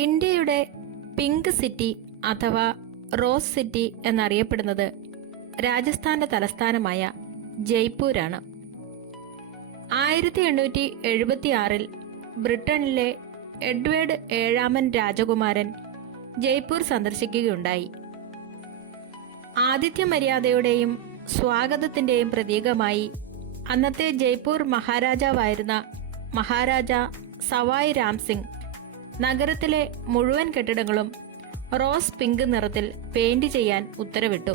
ഇന്ത്യയുടെ pink city അഥവാ rose city എന്നറിയപ്പെടുന്നത് രാജസ്ഥാന്റെ തലസ്ഥാനമായ ജയ്പൂരാണ്. 1876 ബ്രിട്ടനിലെ എഡ്വേർഡ് ഏഴാമൻ രാജകുമാരൻ ജയ്പൂർ സന്ദർശിക്കുകയുണ്ടായി. ആതിഥ്യമര്യാദയുടെയും സ്വാഗതത്തിന്റെയും പ്രതീകമായി അന്നത്തെ ജയ്പൂർ മഹാരാജാവായിരുന്ന മഹാരാജ സവായ് രാംസിംഗ് നഗരത്തിലെ മുഴുവൻ കെട്ടിടങ്ങളും റോസ് പിങ്ക് നിറത്തിൽ പെയിന്റ് ചെയ്യാൻ ഉത്തരവിട്ടു.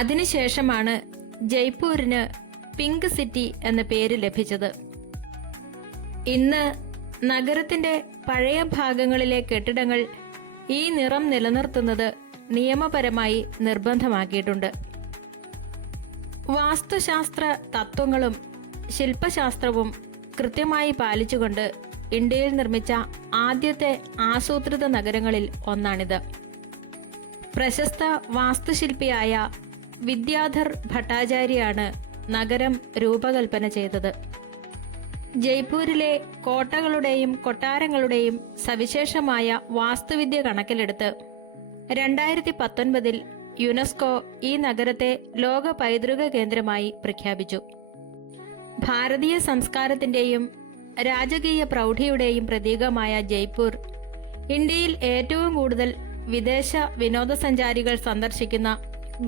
അതിനുശേഷമാണ് ജയ്പൂരിന് പിങ്ക് സിറ്റി എന്ന പേര് ലഭിച്ചത്. ഇന്ന് നഗരത്തിന്റെ പഴയ ഭാഗങ്ങളിലെ കെട്ടിടങ്ങൾ ഈ നിറം നിലനിർത്തുന്നത് നിയമപരമായി നിർബന്ധമാക്കിയിട്ടുണ്ട്. വാസ്തുശാസ്ത്ര തത്വങ്ങളും ശില്പശാസ്ത്രവും കൃത്യമായി പാലിച്ചുകൊണ്ട് ഇന്ത്യയിൽ നിർമ്മിച്ച ആദ്യത്തെ ആസൂത്രിത നഗരങ്ങളിൽ ഒന്നാണിത്. പ്രശസ്ത വാസ്തുശില്പിയായ വിദ്യാധർ ഭട്ടാചാര്യയാണ് നഗരം രൂപകൽപ്പന ചെയ്തത്. ജയ്പൂരിലെ കോട്ടകളുടെയും കൊട്ടാരങ്ങളുടെയും സവിശേഷമായ വാസ്തുവിദ്യ കണക്കിലെടുത്ത് 2019 യുനെസ്കോ ഈ നഗരത്തെ ലോക പൈതൃക കേന്ദ്രമായി പ്രഖ്യാപിച്ചു. ഭാരതീയ സംസ്കാരത്തിന്റെയും രാജകീയ പ്രൗഢിയുടെയും പ്രതീകമായ ജയ്പൂർ ഇന്ത്യയിൽ ഏറ്റവും കൂടുതൽ വിദേശ വിനോദസഞ്ചാരികൾ സന്ദർശിക്കുന്ന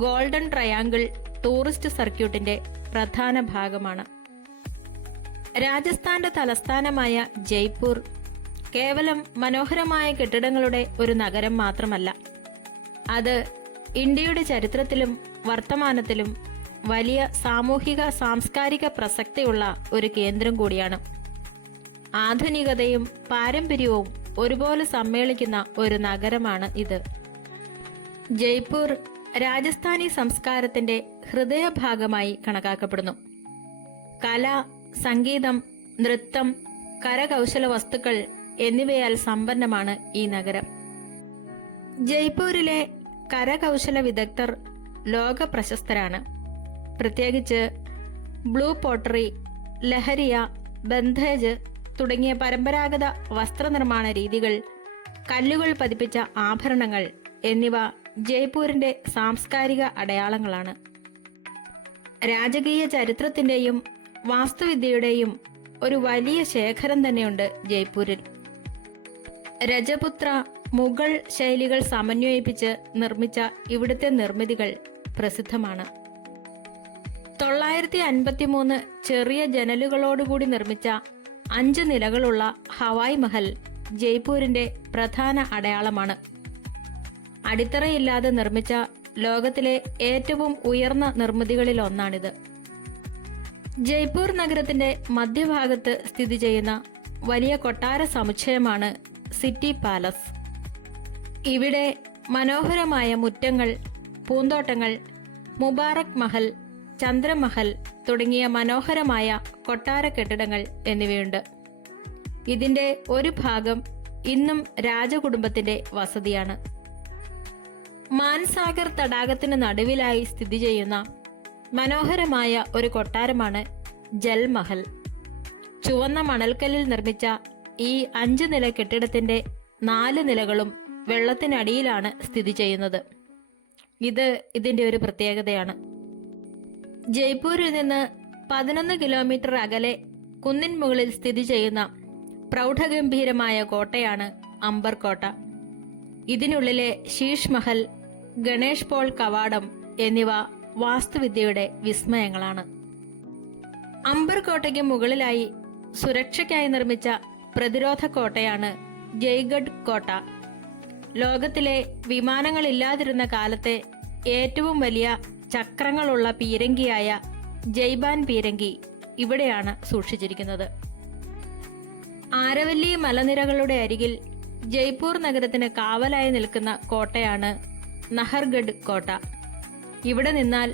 ഗോൾഡൻ ട്രയാങ്കിൾ ടൂറിസ്റ്റ് സർക്യൂട്ടിന്റെ പ്രധാന ഭാഗമാണ്. രാജസ്ഥാന്റെ തലസ്ഥാനമായ ജയ്പൂർ കേവലം മനോഹരമായ കെട്ടിടങ്ങളുടെ ഒരു നഗരം മാത്രമല്ല, അത് ഇന്ത്യയുടെ ചരിത്രത്തിലും വർത്തമാനത്തിലും വലിയ സാമൂഹിക സാംസ്കാരിക പ്രസക്തിയുള്ള ഒരു കേന്ദ്രം കൂടിയാണ്. ആധുനികതയും പാരമ്പര്യവും ഒരുപോലെ സമ്മേളിക്കുന്ന ഒരു നഗരമാണ് ഇത്. ജയ്പൂർ രാജസ്ഥാനി സംസ്കാരത്തിന്റെ ഹൃദയഭാഗമായി കണക്കാക്കപ്പെടുന്നു. കല, സംഗീതം, നൃത്തം, കരകൗശല വസ്തുക്കൾ എന്നിവയാൽ സമ്പന്നമാണ് ഈ നഗരം. ജയ്പൂരിലെ കരകൗശല വിദഗ്ധർ ലോക പ്രശസ്തരാണ്. പ്രത്യേകിച്ച് ബ്ലൂ പോട്ടറി, ലഹരിയ, ബന്ധേജ് തുടങ്ങിയ പരമ്പരാഗത വസ്ത്രനിർമ്മാണ രീതികൾ, കല്ലുകൾ പതിപ്പിച്ച ആഭരണങ്ങൾ എന്നിവ ജയ്പൂരിന്റെ സാംസ്കാരിക അടയാളങ്ങളാണ്. രാജകീയ ചരിത്രത്തിന്റെയും വാസ്തുവിദ്യയുടെയും ഒരു വലിയ ശേഖരം തന്നെയുണ്ട് ജയ്പൂരിൽ. രജപുത്ര, മുഗൾ ശൈലികൾ സമന്വയിപ്പിച്ച് നിർമ്മിച്ച ഇവിടുത്തെ നിർമ്മിതികൾ പ്രസിദ്ധമാണ്. 953 ചെറിയ ജനലുകളോടുകൂടി നിർമ്മിച്ച 5 നിലകളുള്ള ഹവായ് മഹൽ ജയ്പൂരിന്റെ പ്രധാന അടയാളമാണ്. അടിത്തറയില്ലാതെ നിർമ്മിച്ച ലോകത്തിലെ ഏറ്റവും ഉയർന്ന നിർമ്മിതികളിൽ ഒന്നാണിത്. ജയ്പൂർ നഗരത്തിന്റെ മധ്യഭാഗത്ത് സ്ഥിതി ചെയ്യുന്ന വലിയ കൊട്ടാര സമുച്ചയമാണ് സിറ്റി പാലസ്. ഇവിടെ മനോഹരമായ മുറ്റങ്ങൾ, പൂന്തോട്ടങ്ങൾ, മുബാറക് മഹൽ, ചന്ദ്രമഹൽ തുടങ്ങിയ മനോഹരമായ കൊട്ടാര കെട്ടിടങ്ങൾ എന്നിവയുണ്ട്. ഇതിന്റെ ഒരു ഭാഗം ഇന്നും രാജകുടുംബത്തിന്റെ വസതിയാണ്. മാൻസാഗർ തടാകത്തിന് നടുവിലായി സ്ഥിതി ചെയ്യുന്ന മനോഹരമായ ഒരു കൊട്ടാരമാണ് ജൽമഹൽ. ചുവന്ന മണൽക്കല്ലിൽ നിർമ്മിച്ച ഈ 5 നില കെട്ടിടത്തിന്റെ 4 നിലകളും വെള്ളത്തിനടിയിലാണ് സ്ഥിതി ചെയ്യുന്നത്. ഇത് ഇതിന്റെ ഒരു പ്രത്യേകതയാണ്. ജയ്പൂരിൽ നിന്ന് 11 കിലോമീറ്റർ അകലെ കുന്നിൻ മുകളിൽ സ്ഥിതി ചെയ്യുന്ന പ്രൗഢഗംഭീരമായ കോട്ടയാണ് അംബർ കോട്ട. ഇതിനുള്ളിലെ ശീഷ് മഹൽ, ഗണേഷ് പോൾ കവാടം എന്നിവ വാസ്തുവിദ്യയുടെ വിസ്മയങ്ങളാണ്. അംബർ കോട്ടയ്ക്ക് മുകളിലായി സുരക്ഷയ്ക്കായി നിർമ്മിച്ച പ്രതിരോധ കോട്ടയാണ് ജയ്ഗഡ് കോട്ട. ലോകത്തിലെ വിമാനങ്ങളില്ലാതിരുന്ന കാലത്തെ ഏറ്റവും വലിയ ചക്രങ്ങളുള്ള പീരങ്കിയായ ജയ്ബാൻ പീരങ്കി ഇവിടെയാണ് സൂക്ഷിച്ചിരിക്കുന്നത്. ആരവല്ലി മലനിരകളുടെ അരികിൽ ജയ്പൂർ നഗരത്തിന് കാവലായി നിൽക്കുന്ന കോട്ടയാണ് നഹർഗഡ് കോട്ട. ഇവിടെ നിന്നാൽ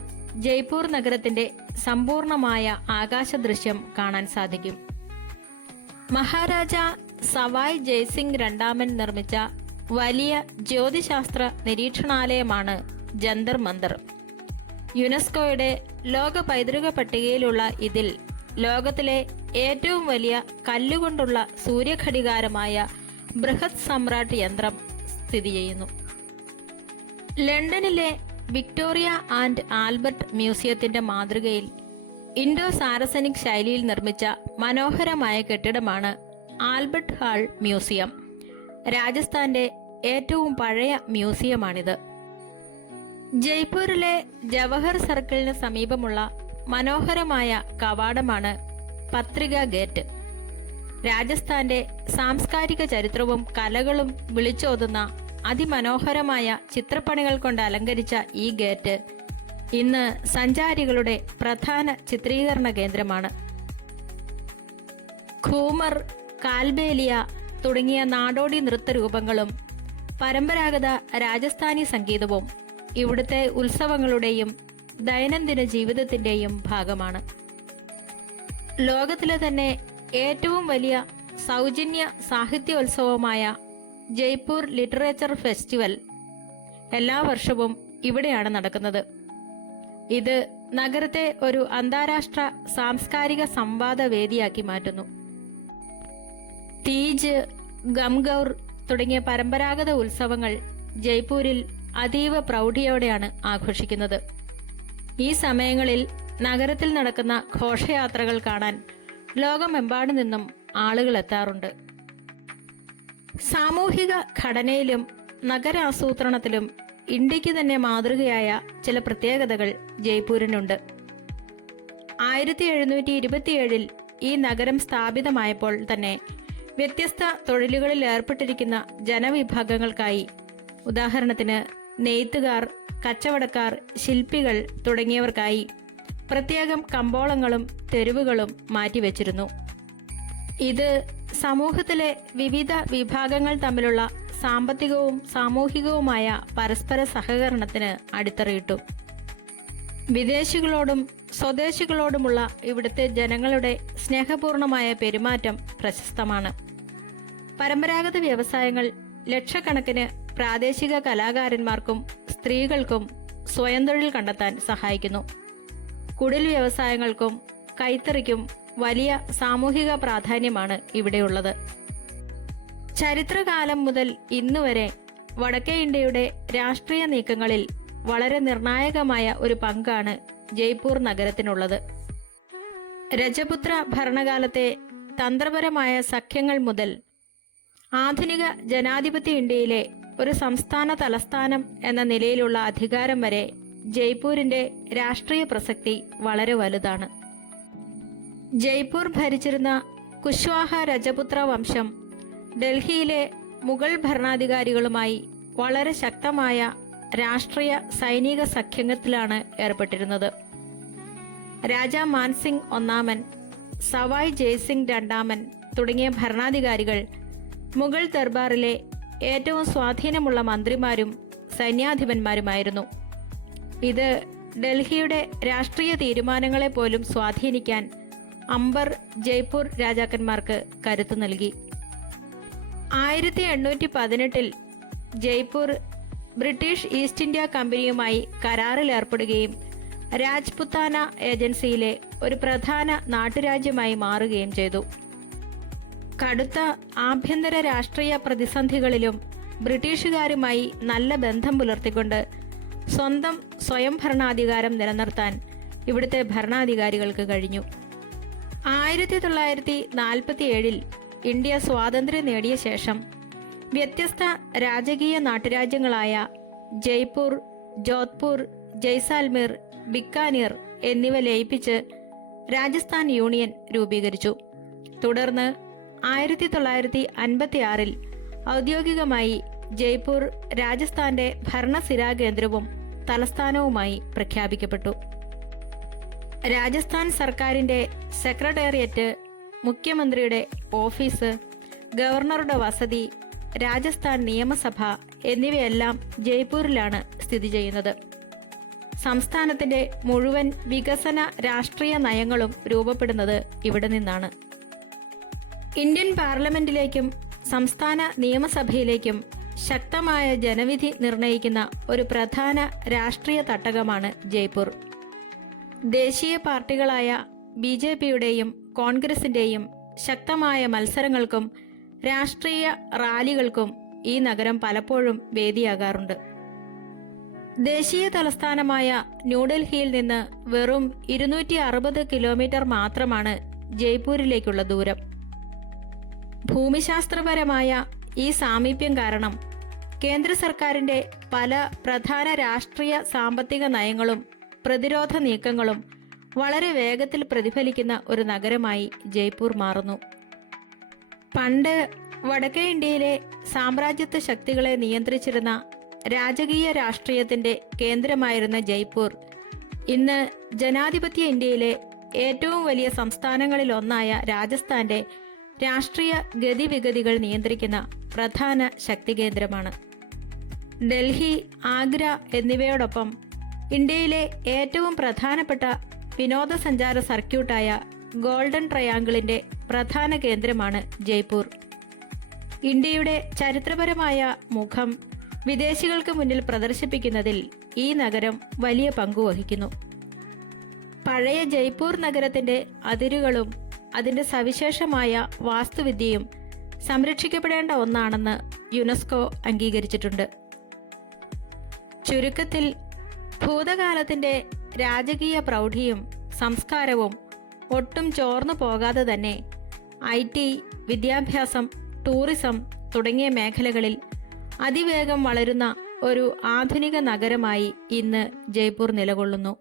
ജയ്പൂർ നഗരത്തിന്റെ സമ്പൂർണമായ ആകാശദൃശ്യം കാണാൻ സാധിക്കും. മഹാരാജ സവായ് ജയ്സിംഗ് രണ്ടാമൻ നിർമ്മിച്ച വലിയ ജ്യോതിശാസ്ത്ര നിരീക്ഷണാലയമാണ് ജന്തർ മന്ദർ. യുനെസ്കോയുടെ ലോക പൈതൃക പട്ടികയിലുള്ള ഇതിൽ ലോകത്തിലെ ഏറ്റവും വലിയ കല്ലുകൊണ്ടുള്ള സൂര്യഘടികാരമായ ബൃഹത് സമ്രാട്ട് യന്ത്രം സ്ഥിതി ചെയ്യുന്നു. ലണ്ടനിലെ വിക്ടോറിയ ആൻഡ് ആൽബർട്ട് മ്യൂസിയത്തിന്റെ മാതൃകയിൽ ഇൻഡോ സാരസനിക് ശൈലിയിൽ നിർമ്മിച്ച മനോഹരമായ കെട്ടിടമാണ് ആൽബർട്ട് ഹാൾ മ്യൂസിയം. രാജസ്ഥാന്റെ ഏറ്റവും പഴയ മ്യൂസിയമാണിത്. ജയ്പൂരിലെ ജവഹർ സർക്കിളിന് സമീപമുള്ള മനോഹരമായ കവാടമാണ് പത്രിക ഗേറ്റ്. രാജസ്ഥാന്റെ സാംസ്കാരിക ചരിത്രവും കലകളും വിളിച്ചോതുന്ന അതിമനോഹരമായ ചിത്രപ്പണികൾ കൊണ്ട് അലങ്കരിച്ച ഈ ഗേറ്റ് ഇന്ന് സഞ്ചാരികളുടെ പ്രധാന ചിത്രീകരണ കേന്ദ്രമാണ്. ഘൂമർ, കാൽബേലിയ തുടങ്ങിയ നാടോടി നൃത്തരൂപങ്ങളും പരമ്പരാഗത രാജസ്ഥാനി സംഗീതവും ഇവിടുത്തെ ഉത്സവങ്ങളുടെയും ദൈനംദിന ജീവിതത്തിന്റെയും ഭാഗമാണ്. ലോകത്തിലെ തന്നെ ഏറ്റവും വലിയ സൗജന്യ സാഹിത്യോത്സവമായ ജയ്പൂർ ലിറ്ററേച്ചർ ഫെസ്റ്റിവൽ എല്ലാ വർഷവും ഇവിടെയാണ് നടക്കുന്നത്. ഇത് നഗരത്തെ ഒരു അന്താരാഷ്ട്ര സാംസ്കാരിക സംവാദ വേദിയാക്കി മാറ്റുന്നു. തീജ്, ഗംഗൗർ തുടങ്ങിയ പരമ്പരാഗത ഉത്സവങ്ങൾ ജയ്പൂരിൽ അതീവ പ്രൗഢിയോടെയാണ് ആഘോഷിക്കുന്നത്. ഈ സമയങ്ങളിൽ നഗരത്തിൽ നടക്കുന്ന ഘോഷയാത്രകൾ കാണാൻ ലോകമെമ്പാടു നിന്നും ആളുകൾ എത്താറുണ്ട്. സാമൂഹിക ഘടനയിലും നഗരാസൂത്രണത്തിലും ഇന്ത്യക്ക് തന്നെ മാതൃകയായ ചില പ്രത്യേകതകൾ ജയ്പൂരിനുണ്ട്. 1727 ഈ നഗരം സ്ഥാപിതമായപ്പോൾ തന്നെ വ്യത്യസ്ത തൊഴിലുകളിൽ ഏർപ്പെട്ടിരിക്കുന്ന ജനവിഭാഗങ്ങൾക്കായി, ഉദാഹരണത്തിന് നെയ്ത്തുകാർ, കച്ചവടക്കാർ, ശില്പികൾ തുടങ്ങിയവർക്കായി പ്രത്യേകം കമ്പോളങ്ങളും തെരുവുകളും മാറ്റിവെച്ചിരുന്നു. ഇത് സമൂഹത്തിലെ വിവിധ വിഭാഗങ്ങൾ തമ്മിലുള്ള സാമ്പത്തികവും സാമൂഹികവുമായ പരസ്പര സഹകരണത്തിന് അടിത്തറയിട്ടു. വിദേശികളോടും സ്വദേശികളോടുമുള്ള ഇവിടുത്തെ ജനങ്ങളുടെ സ്നേഹപൂർണമായ പെരുമാറ്റം പ്രശസ്തമാണ്. പരമ്പരാഗത വ്യവസായങ്ങൾ ലക്ഷക്കണക്കിന് പ്രാദേശിക കലാകാരന്മാർക്കും സ്ത്രീകൾക്കും സ്വയം തൊഴിൽ കണ്ടെത്താൻ സഹായിക്കുന്നു. കുടിൽ വ്യവസായങ്ങൾക്കും കൈത്തറിക്കും വലിയ സാമൂഹിക പ്രാധാന്യമാണ് ഇവിടെയുള്ളത്. ചരിത്രകാലം മുതൽ ഇന്നുവരെ വടക്കേ ഇന്ത്യയുടെ രാഷ്ട്രീയ നീക്കങ്ങളിൽ വളരെ നിർണായകമായ ഒരു പങ്കാണ് ജയ്പൂർ നഗരത്തിനുള്ളത്. രജപുത്ര ഭരണകാലത്തെ തന്ത്രപരമായ സഖ്യങ്ങൾ മുതൽ ആധുനിക ജനാധിപത്യ ഇന്ത്യയിലെ ഒരു സംസ്ഥാന തലസ്ഥാനം എന്ന നിലയിലുള്ള അധികാരം വരെ ജയ്പൂരിന്റെ രാഷ്ട്രീയ പ്രസക്തി വളരെ വലുതാണ്. ജയ്പൂർ ഭരിച്ചിരുന്ന കുശ്വാഹ രജപുത്ര വംശം ഡൽഹിയിലെ മുഗൾ ഭരണാധികാരികളുമായി വളരെ ശക്തമായ രാഷ്ട്രീയ സൈനിക സഖ്യത്തിലാണ് ഏർപ്പെട്ടിരുന്നത്. രാജാ മാൻസിംഗ് ഒന്നാമൻ, സവായ് ജയ്സിംഗ് രണ്ടാമൻ തുടങ്ങിയ ഭരണാധികാരികൾ മുഗൾ ദർബാറിലെ ഏറ്റവും സ്വാധീനമുള്ള മന്ത്രിമാരും സൈന്യാധിപന്മാരുമായിരുന്നു. ഇത് ഡൽഹിയുടെ രാഷ്ട്രീയ തീരുമാനങ്ങളെ പോലും സ്വാധീനിക്കാൻ അംബർ, ജയ്പൂർ രാജാക്കന്മാർക്ക് കരുത്തു നൽകി. 1818 ജയ്പൂർ ബ്രിട്ടീഷ് ഈസ്റ്റ് ഇന്ത്യ കമ്പനിയുമായി കരാറിൽ ഏർപ്പെടുകയും രാജ്പുത്താന ഏജൻസിയിലെ ഒരു പ്രധാന നാട്ടുരാജ്യമായി മാറുകയും ചെയ്തു. കടുത്ത ആഭ്യന്തര രാഷ്ട്രീയ പ്രതിസന്ധികളിലും ബ്രിട്ടീഷുകാരുമായി നല്ല ബന്ധം പുലർത്തിക്കൊണ്ട് സ്വയം ഭരണാധികാരം നിലനിർത്താൻ ഇവിടുത്തെ ഭരണാധികാരികൾക്ക് കഴിഞ്ഞു. 1947 ഇന്ത്യ സ്വാതന്ത്ര്യം നേടിയ ശേഷം വ്യത്യസ്ത രാജകീയ നാട്ടുരാജ്യങ്ങളായ ജയ്പൂർ, ജോധ്പൂർ, ജയ്സാൽമീർ, ബിക്കാനീർ എന്നിവ ലയിപ്പിച്ച് രാജസ്ഥാൻ യൂണിയൻ രൂപീകരിച്ചു. തുടർന്ന് 1956 ഔദ്യോഗികമായി ജയ്പൂർ രാജസ്ഥാന്റെ ഭരണസിരാകേന്ദ്രവും തലസ്ഥാനവുമായി പ്രഖ്യാപിക്കപ്പെട്ടു. രാജസ്ഥാൻ സർക്കാരിന്റെ സെക്രട്ടേറിയറ്റ്, മുഖ്യമന്ത്രിയുടെ ഓഫീസ്, ഗവർണറുടെ വസതി, രാജസ്ഥാൻ നിയമസഭ എന്നിവയെല്ലാം ജയ്പൂരിലാണ് സ്ഥിതി ചെയ്യുന്നത്. സംസ്ഥാനത്തിന്റെ മുഴുവൻ വികസന രാഷ്ട്രീയ നയങ്ങളും രൂപപ്പെടുന്നത് ഇവിടെ നിന്നാണ്. ഇന്ത്യൻ പാർലമെന്റിലേക്കും സംസ്ഥാന നിയമസഭയിലേക്കും ശക്തമായ ജനവിധി നിർണയിക്കുന്ന ഒരു പ്രധാന രാഷ്ട്രീയ തട്ടകമാണ് ജയ്പൂർ. ദേശീയ പാർട്ടികളായ BJPയുടെയും കോൺഗ്രസിന്റെയും ശക്തമായ മത്സരങ്ങൾക്കും രാഷ്ട്രീയ റാലികൾക്കും ഈ നഗരം പലപ്പോഴും വേദിയാകാറുണ്ട്. ദേശീയ തലസ്ഥാനമായ ന്യൂഡൽഹിയിൽ നിന്ന് വെറും 260 കിലോമീറ്റർ മാത്രമാണ് ജയ്പൂരിലേക്കുള്ള ദൂരം. ഭൂമിശാസ്ത്രപരമായ ഈ സാമീപ്യം കാരണം കേന്ദ്ര സർക്കാരിന്റെ പല പ്രധാന രാഷ്ട്രീയ സാമ്പത്തിക നയങ്ങളും പ്രതിരോധ നീക്കങ്ങളും വളരെ വേഗത്തിൽ പ്രതിഫലിക്കുന്ന ഒരു നഗരമായി ജയ്പൂർ മാറുന്നു. പണ്ട് വടക്കേ ഇന്ത്യയിലെ സാമ്രാജ്യത്വ ശക്തികളെ നിയന്ത്രിച്ചിരുന്ന രാജകീയ രാഷ്ട്രീയത്തിന്റെ കേന്ദ്രമായിരുന്ന ജയ്പൂർ ഇന്ന് ജനാധിപത്യ ഇന്ത്യയിലെ ഏറ്റവും വലിയ സംസ്ഥാനങ്ങളിലൊന്നായ രാജസ്ഥാന്റെ രാഷ്ട്രീയ ഗതിവിഗതികൾ നിയന്ത്രിക്കുന്ന പ്രധാന ശക്തി കേന്ദ്രമാണ്. ഡൽഹി, ആഗ്ര എന്നിവയോടൊപ്പം ഇന്ത്യയിലെ ഏറ്റവും പ്രധാനപ്പെട്ട വിനോദസഞ്ചാര സർക്യൂട്ടായ ഗോൾഡൻ ട്രയാങ്കിളിന്റെ പ്രധാന കേന്ദ്രമാണ് ജയ്പൂർ. ഇന്ത്യയുടെ ചരിത്രപരമായ മുഖം വിദേശികൾക്ക് മുന്നിൽ പ്രദർശിപ്പിക്കുന്നതിൽ ഈ നഗരം വലിയ പങ്കുവഹിക്കുന്നു. പഴയ ജയ്പൂർ നഗരത്തിന്റെ അതിരുകളും അതിന്റെ സവിശേഷമായ വാസ്തുവിദ്യയും സംരക്ഷിക്കപ്പെടേണ്ട ഒന്നാണെന്ന് യുനെസ്കോ അംഗീകരിച്ചിട്ടുണ്ട്. ചുരുക്കത്തിൽ, ഭൂതകാലത്തിന്റെ രാജകീയ പ്രൗഢിയും സംസ്കാരവും ഒട്ടും ചോർന്നു പോകാതെ തന്നെ IT, വിദ്യാഭ്യാസം, ടൂറിസം തുടങ്ങിയ മേഖലകളിൽ അതിവേഗം വളരുന്ന ഒരു ആധുനിക നഗരമായി ഇന്ന് ജയ്പൂർ നിലകൊള്ളുന്നു.